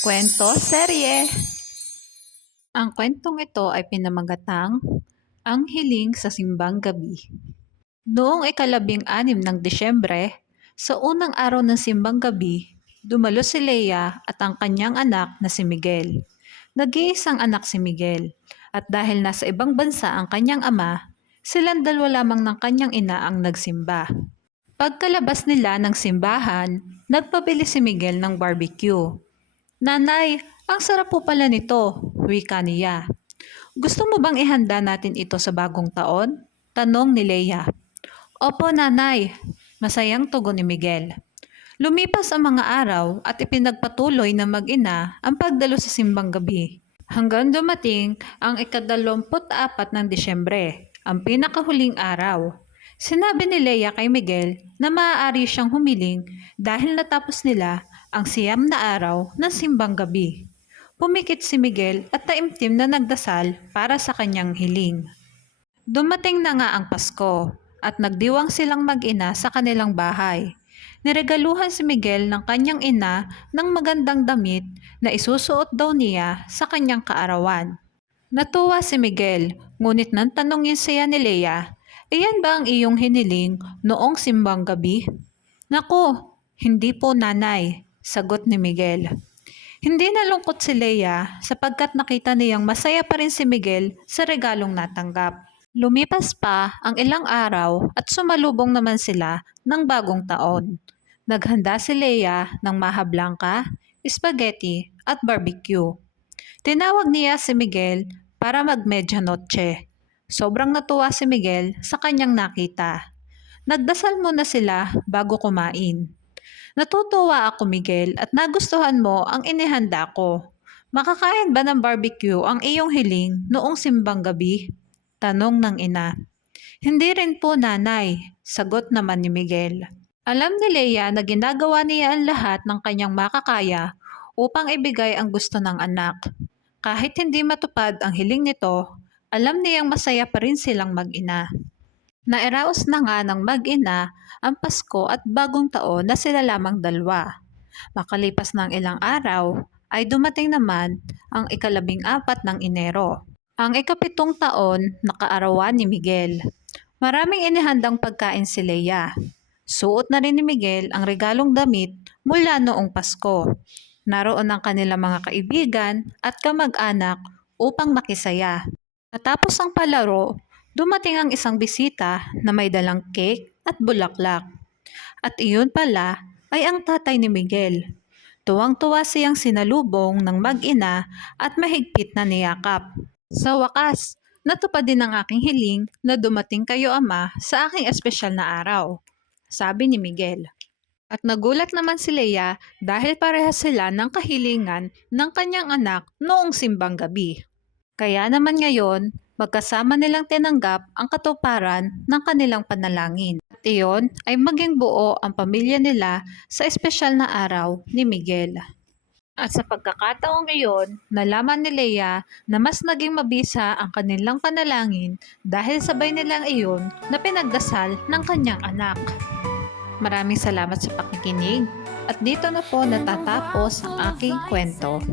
Kwento serye. Ang kwentong ito ay pinamagatang Ang Hiling sa Simbang Gabi. Noong ikalabing-anim ng Disyembre, sa unang araw ng simbang gabi, dumalo si Leia at ang kanyang anak na si Miguel. Nag-iisang anak si Miguel at dahil nasa ibang bansa ang kanyang ama, silang dalawa lamang ng kanyang ina ang nagsimba. Pagkalabas nila ng simbahan, nagpabili si Miguel ng barbecue. Nanay, ang sarap po pala nito, wika niya. Gusto mo bang ihanda natin ito sa bagong taon? Tanong ni Leia. Opo, nanay. Masayang tugon ni Miguel. Lumipas ang mga araw at ipinagpatuloy ng mag-ina ang pagdalo sa simbang gabi. Hanggang dumating ang ika-24 ng Disyembre, ang pinakahuling araw. Sinabi ni Leia kay Miguel na maaari siyang humiling dahil natapos nila ang 9 na araw ng simbang gabi. Pumikit si Miguel at taimtim na nagdasal para sa kanyang hiling. Dumating na nga ang Pasko at nagdiwang silang mag-ina sa kanilang bahay. Niregaluhan si Miguel ng kanyang ina ng magandang damit na isusuot daw niya sa kanyang kaarawan. Natuwa si Miguel, ngunit nang tanongin siya ni Leia, iyan ba ang iyong hiniling noong simbang gabi? Naku, hindi po nanay, sagot ni Miguel. Hindi nalungkot si Leia sapagkat nakita niyang masaya pa rin si Miguel sa regalong natanggap. Lumipas pa ang ilang araw at sumalubong naman sila ng bagong taon. Naghanda si Leia ng maha blanca, spaghetti at barbecue. Tinawag niya si Miguel para mag-medianoche. Sobrang natuwa si Miguel sa kanyang nakita. Nagdasal muna sila bago kumain. Natutuwa ako, Miguel, at nagustuhan mo ang inihanda ko. Makakain ba ng barbecue ang iyong hiling noong simbang gabi? Tanong ng ina. Hindi rin po, nanay, sagot naman ni Miguel. Alam ni Leia na ginagawa niya ang lahat ng kanyang makakaya upang ibigay ang gusto ng anak. Kahit hindi matupad ang hiling nito, alam niyang masaya pa rin silang mag-ina. Nairaos na nga ng mag-ina ang Pasko at bagong taon na sila lamang dalawa. Makalipas ng ilang araw, ay dumating naman ang ika-14 ng Enero. Ang ika-7 taon na kaarawan ni Miguel. Maraming inihandang pagkain si Leia. Suot na rin ni Miguel ang regalong damit mula noong Pasko. Naroon ang kanilang mga kaibigan at kamag-anak upang makisaya. Natapos ang palaro, dumating ang isang bisita na may dalang cake at bulaklak. At iyon pala ay ang tatay ni Miguel. Tuwang-tuwa siyang sinalubong ng mag-ina at mahigpit na niyakap. Sa wakas, natupad din ang aking hiling na dumating kayo, ama, sa aking espesyal na araw, sabi ni Miguel. At nagulat naman si Leia dahil parehas sila ng kahilingan ng kanyang anak noong simbang gabi. Kaya naman ngayon, magkasama nilang tinanggap ang katuparan ng kanilang panalangin. At iyon ay maging buo ang pamilya nila sa espesyal na araw ni Miguel. At sa pagkakataong iyon, nalaman ni Leia na mas naging mabisa ang kanilang panalangin dahil sabay nilang iyon na pinagdasal ng kanyang anak. Maraming salamat sa pakikinig at dito na po natatapos ang aking kwento.